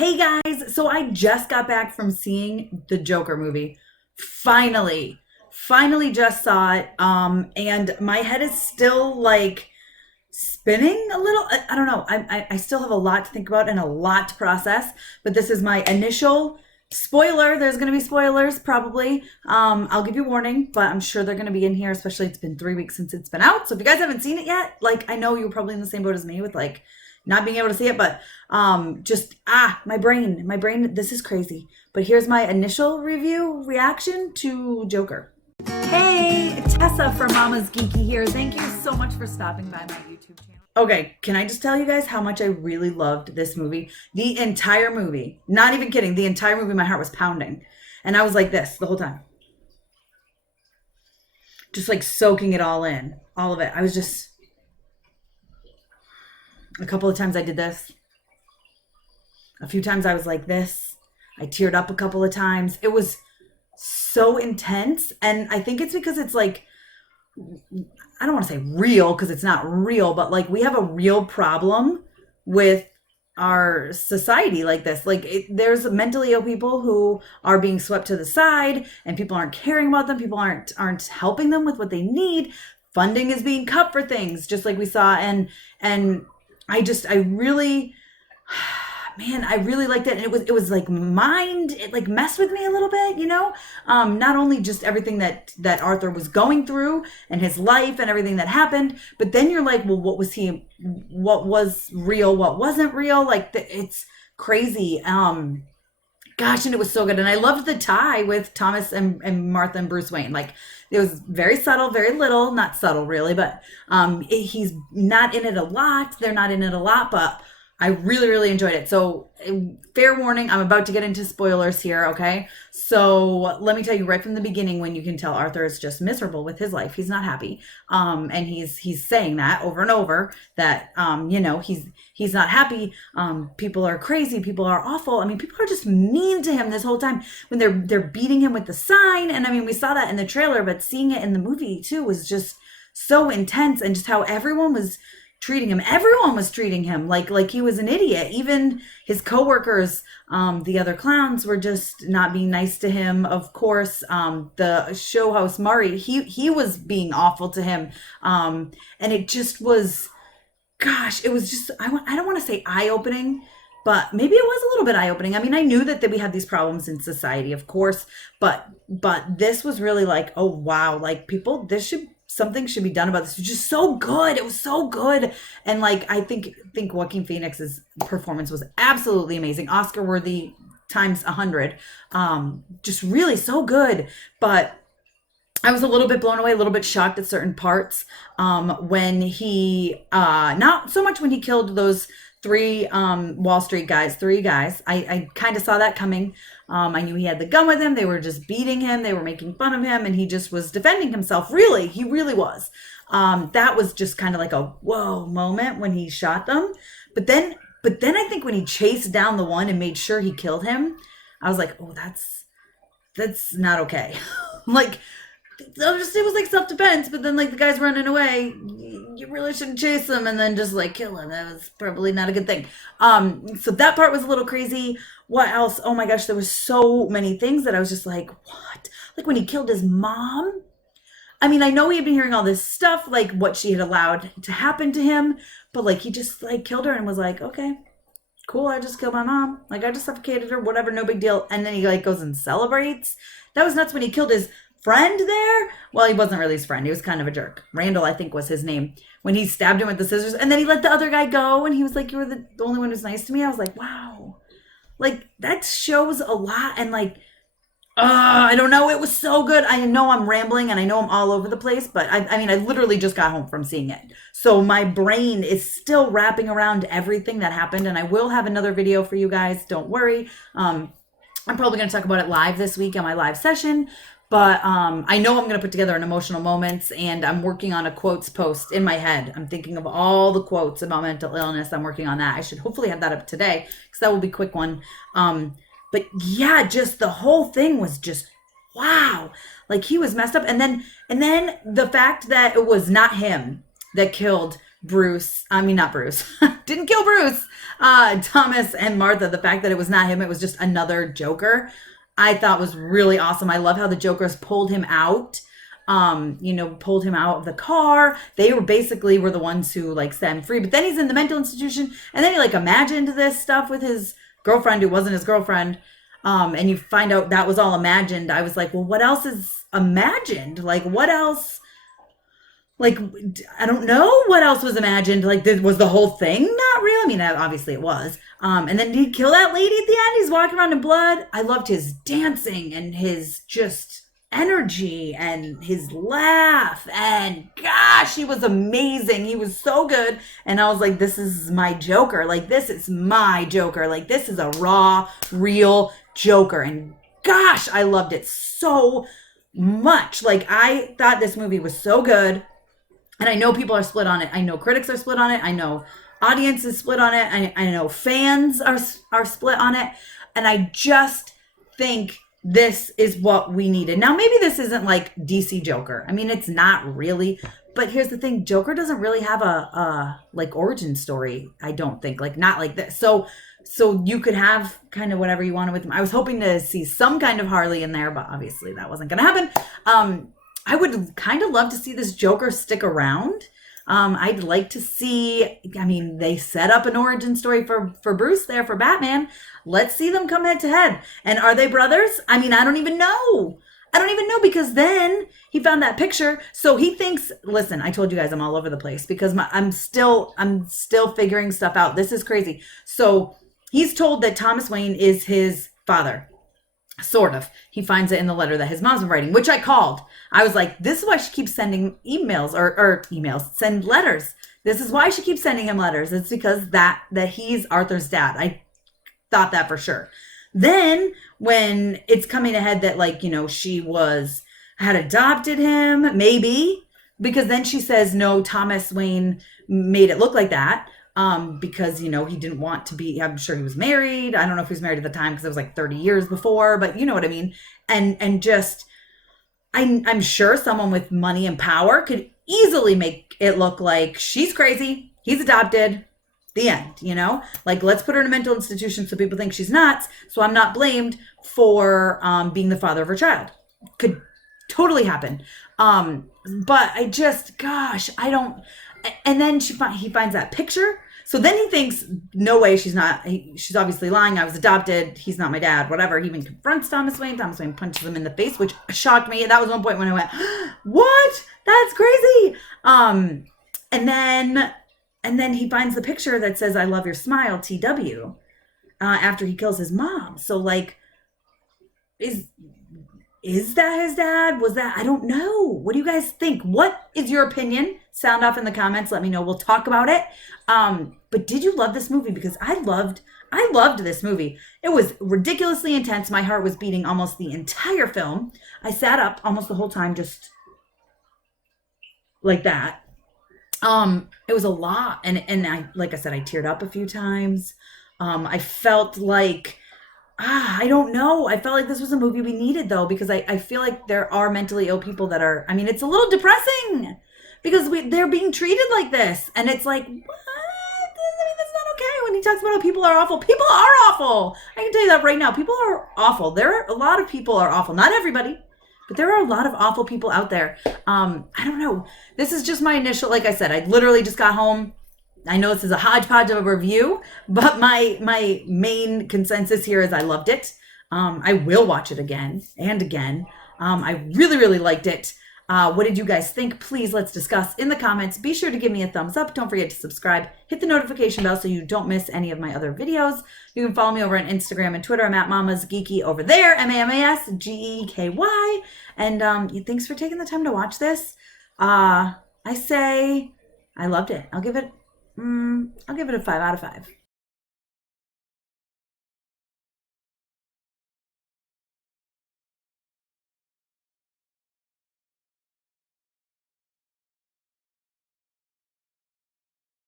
Hey guys, so I just got back from seeing the Joker movie. Finally just saw it. And my head is still like spinning a little. I don't know. I still have a lot to think about and a lot to process, but this is my initial spoiler. There's going to be spoilers probably. I'll give you warning, but I'm sure they're going to be in here, especially it's been 3 weeks since it's been out. So if you guys haven't seen it yet, like I know you're probably in the same boat as me with like not being able to see it, but just my brain, this is crazy. But here's my initial review reaction to Joker. Hey, Tessa from Mama's Geeky here. Thank you so much for stopping by my YouTube channel. Okay, can I just tell you guys how much I really loved this movie? The entire movie, not even kidding, the entire movie, my heart was pounding. And I was like this the whole time. Just like soaking it all in, all of it. I was just, a couple of times I did this. A few times I was like this. I teared up a couple of times. It was so intense. And I think it's because it's like, I don't want to say real because it's not real, but like we have a real problem with our society like this. Like there's mentally ill people who are being swept to the side and people aren't caring about them. People aren't helping them with what they need. Funding is being cut for things just like we saw. And I really, man, I really liked it. And it was like it like messed with me a little bit, you know? Not only just everything that Arthur was going through and his life and everything that happened, but then you're like, well, what was real? What wasn't real? Like it's crazy. Gosh, and it was so good. And I loved the tie with Thomas and Martha and Bruce Wayne. Like it was very subtle, very little, not subtle really, but he's not in it a lot. They're not in it a lot, but I really, really enjoyed it. So fair warning, I'm about to get into spoilers here, okay? So let me tell you right from the beginning when you can tell Arthur is just miserable with his life. He's not happy. And he's saying that over and over that, he's not happy. People are crazy. People are awful. I mean, people are just mean to him this whole time when they're beating him with the sign. And I mean, we saw that in the trailer, but seeing it in the movie too was just so intense and just how everyone was treating him. Everyone was treating him like he was an idiot. Even his coworkers, the other clowns were just not being nice to him. Of course, the show host Murray, he was being awful to him. And it just was, gosh, it was just, I don't want to say eye-opening, but maybe it was a little bit eye-opening. I mean, I knew that we had these problems in society, of course, but this was really like, oh wow, like people, something should be done about this. It was just so good. It was so good. And like, I think Joaquin Phoenix's performance was absolutely amazing. Oscar worthy times 100. Just really so good. But I was a little bit blown away, a little bit shocked at certain parts. When he, not so much when he killed those three Wall Street guys, three guys. I kind of saw that coming. I knew he had the gun with him. They were just beating him. They were making fun of him, and he just was defending himself. Really, he really was. That was just kind of like a whoa moment when he shot them. But then I think when he chased down the one and made sure he killed him, I was like, oh, that's not okay. Like, it was like self-defense, but then like the guy's running away, you really shouldn't chase him and then just like kill him. That was probably not a good thing. So that part was a little crazy. What else? Oh my gosh, there was so many things that I was just like, what? Like when he killed his mom. I mean, I know he had been hearing all this stuff, like what she had allowed to happen to him, but like he just like killed her and was like, okay, cool, I just killed my mom. Like I just suffocated her, whatever, no big deal. And then he like goes and celebrates. That was nuts when he killed his friend there. Well, he wasn't really his friend. He was kind of a jerk. Randall, I think, was his name. When he stabbed him with the scissors, and then he let the other guy go, and he was like, "You were the only one who's nice to me." I was like, "Wow." Like that shows a lot, and like, I don't know. It was so good. I know I'm rambling, and I know I'm all over the place, but I mean, I literally just got home from seeing it, so my brain is still wrapping around everything that happened, and I will have another video for you guys. Don't worry. I'm probably going to talk about it live this week on my live session. But I know I'm going to put together an emotional moments, and I'm working on a quotes post in my head. I'm thinking of all the quotes about mental illness. I'm working on that. I should hopefully have that up today because that will be a quick one. But yeah, just the whole thing was just, wow. Like he was messed up. And then the fact that it was not him that killed not Bruce, didn't kill Bruce, Thomas and Martha, the fact that it was not him, it was just another Joker, I thought was really awesome. I love how the Jokers pulled him out, pulled him out of the car. They were the ones who like set him free, but then he's in the mental institution, and then he like imagined this stuff with his girlfriend who wasn't his girlfriend. And you find out that was all imagined. I was like, well, what else is imagined? Like, what else? Like, I don't know what else was imagined. Like, was the whole thing not real? I mean, obviously it was. And then did he kill that lady at the end? He's walking around in blood. I loved his dancing and his just energy and his laugh. And gosh, he was amazing. He was so good. And I was like, this is my Joker. Like, this is my Joker. Like, this is a raw, real Joker. And gosh, I loved it so much. Like, I thought this movie was so good. And I know people are split on it. I know critics are split on it. I know audience is split on it. I know fans are split on it. And I just think this is what we needed. Now, maybe this isn't like DC Joker. I mean, it's not really. But here's the thing. Joker doesn't really have a like origin story, I don't think. Like, not like this. So you could have kind of whatever you wanted with him. I was hoping to see some kind of Harley in there, but obviously that wasn't going to happen. I would kind of love to see this Joker stick around. I'd like to see, I mean, they set up an origin story for Bruce there for Batman. Let's see them come head to head. And are they brothers? I mean, I don't even know because then he found that picture. So he thinks, listen, I told you guys I'm all over the place because I'm still figuring stuff out. This is crazy. So he's told that Thomas Wayne is his father. Sort of. He finds it in the letter that his mom's been writing, which I called. I was like, this is why she keeps sending emails or send letters. This is why she keeps sending him letters. It's because that he's Arthur's dad. I thought that for sure. Then when it's coming ahead that like, she had adopted him, maybe, because then she says, no, Thomas Wayne made it look like that. Because, he didn't want to be, I'm sure he was married. I don't know if he was married at the time because it was like 30 years before, but you know what I mean? And just, I'm sure someone with money and power could easily make it look like she's crazy. He's adopted. The end, like, let's put her in a mental institution so people think she's nuts. So I'm not blamed for, being the father of her child. Could totally happen. But I just, gosh, I don't, and then he finds that picture. So then he thinks, no way, she's obviously lying. I was adopted. He's not my dad, whatever. He even confronts Thomas Wayne. Thomas Wayne punches him in the face, which shocked me. That was one point when I went, what? That's crazy. And then he finds the picture that says, I love your smile, TW, after he kills his mom. So like, is that his dad? Was that, I don't know. What do you guys think? What is your opinion? Sound off in the comments. Let me know. We'll talk about it. But did you love this movie? Because I loved this movie. It was ridiculously intense. My heart was beating almost the entire film. I sat up almost the whole time, just like that. It was a lot. And I, like I said, I teared up a few times. I felt like, I don't know. I felt like this was a movie we needed, though, because I feel like there are mentally ill people that are, I mean, it's a little depressing because they're being treated like this. And it's like, what? I mean, that's not okay. When he talks about how people are awful, people are awful. I can tell you that right now. People are awful. A lot of people are awful. Not everybody, but there are a lot of awful people out there. I don't know. This is just my initial, like I said, I literally just got home. I know this is a hodgepodge of a review, but my main consensus here is I loved it. I will watch it again and again. I really, really liked it. What did you guys think? Please, let's discuss in the comments. Be sure to give me a thumbs up. Don't forget to subscribe. Hit the notification bell so you don't miss any of my other videos. You can follow me over on Instagram and Twitter. I'm at Mama's Geeky over there. MAMASGEKY. And thanks for taking the time to watch this. I say I loved it. I'll give it a 5 out of 5.